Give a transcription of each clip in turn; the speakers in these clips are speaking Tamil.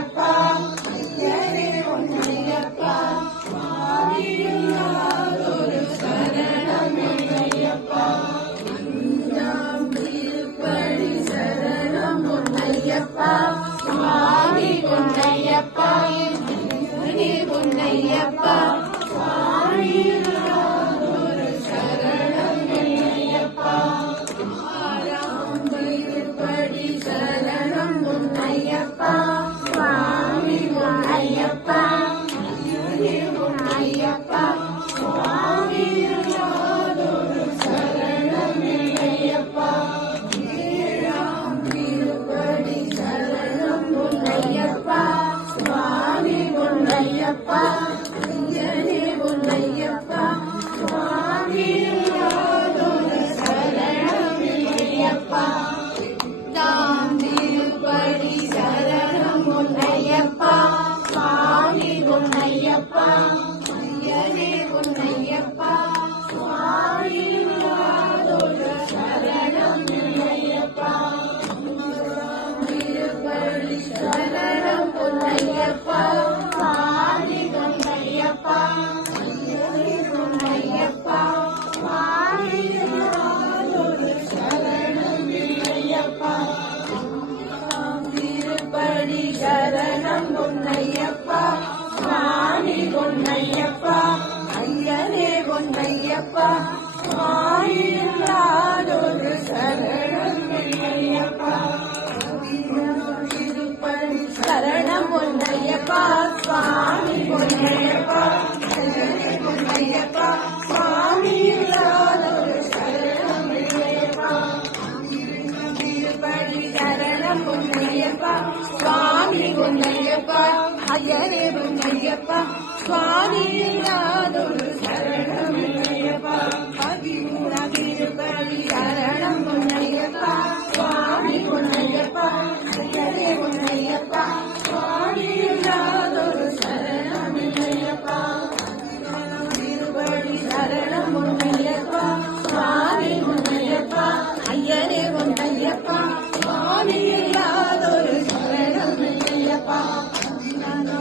பொன்னையப்பா ஐயனே பொன்னையப்பா சுவாமியில்லாதொரு சரணம் இல்லையப்பா அஞ்சாம் திருப்படி சரணம் பொன்னையப்பா சுவாமி பொன்னையப்பா ஐயனே பொன்னையப்பா சுவாமியில்லாதொரு சரணம் இல்லையப்பா ஆறாம் திருப்படி சரணம் பொன்னையப்பா சுவாமி பொன்னையப்பா ஐயனே பொன்னையப்பா சுவாமியில்லாதொரு சரணம் இல்லையப்பா ஏழாம் திருப்படி சரணம் பொன்னையப்பா சுவாமி பொன்னையப்பா ஐயனே பொன்னையப்பா சுவாமியில்லாதொரு சரணம் இல்லையப்பா தாம் திருப்படி சரணம் பொன்னையப்பா சுவாமி பொன்னையப்பா ஐயனே பொன்னையப்பா சுவாமியில்லாதொரு சரணம் இல்லையப்பா திருப்படி சரணம் பொன்னையப்பா சுவாமி பொன்னையப்பா ஐயனே பொன்னையப்பா சுவாமியில்லாதொரு சரணம் இல்லையப்பா திருப்படி சரணம் பொன்னையப்பா சுவாமி பொன்னையப்பா ஐயனே பொன்னையப்பா சுவாமியில்லாதொரு சரணம் இல்லையப்பா திருப்படி சரணம் பொன்னையப்பா சுவாமி பொன்னையப்பா ஐயனே பொன்னையப்பா சுவாமியில்லாதொரு சரணம் இல்லையப்பா திருப்படி சரணம் பொன்னையப்பா சுவாமி பொன்னையப்பா ஐயனே பொன்னையப்பா சுவாமியில்லாதொரு சரணம் இல்லையப்பா பதிமூணாம் திருப்படி சரணம் பொன்னையப்பா சுவாமி பொன்னையப்பா ஐயனே பொன்னையப்பா சுவாமியில்லாதொரு சரணம் இல்லையப்பா திருப்படி சரணம் பொன்னையப்பா சுவாமி பொன்னையப்பா ஐயனே பொன்னையப்பா சுவாமியில்லாதொரு சரணம் இல்லையப்பா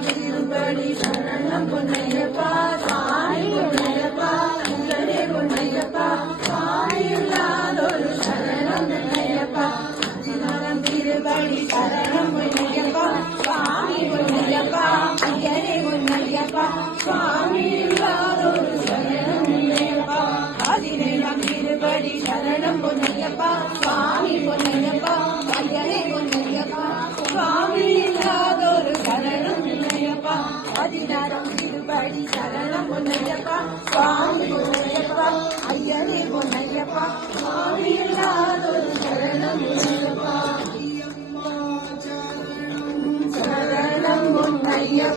திருப்படி சரணம் பொன்னையப்பா சுவாமி பொன்னையப்பா ஐயனே பொன்னையப்பா சுவாமியில்லாதொரு சரணம் இல்லையப்பா திருப்படி சரணம் பொன்னையப்பா சுவாமி பொன்னையப்பா ஐயனே பொன்னையப்பா சுவாமியில்லாதொரு சரணம் இல்லையப்பா பதினேழாம் திருப்படி சரணம் பொன்னையப்பா சுவாமி பொன்னையப்பா ஐயனே பொன்னையப்பா சுவாமியில்லாதொரு சரணம் இல்லையப்பா பதினாறாம் திருப்படி சரணம் பொன்னையப்பா சுவாமி பொன்னையப்பா ஐயனே பொன்னையப்பா சுவாமியில்லாதொரு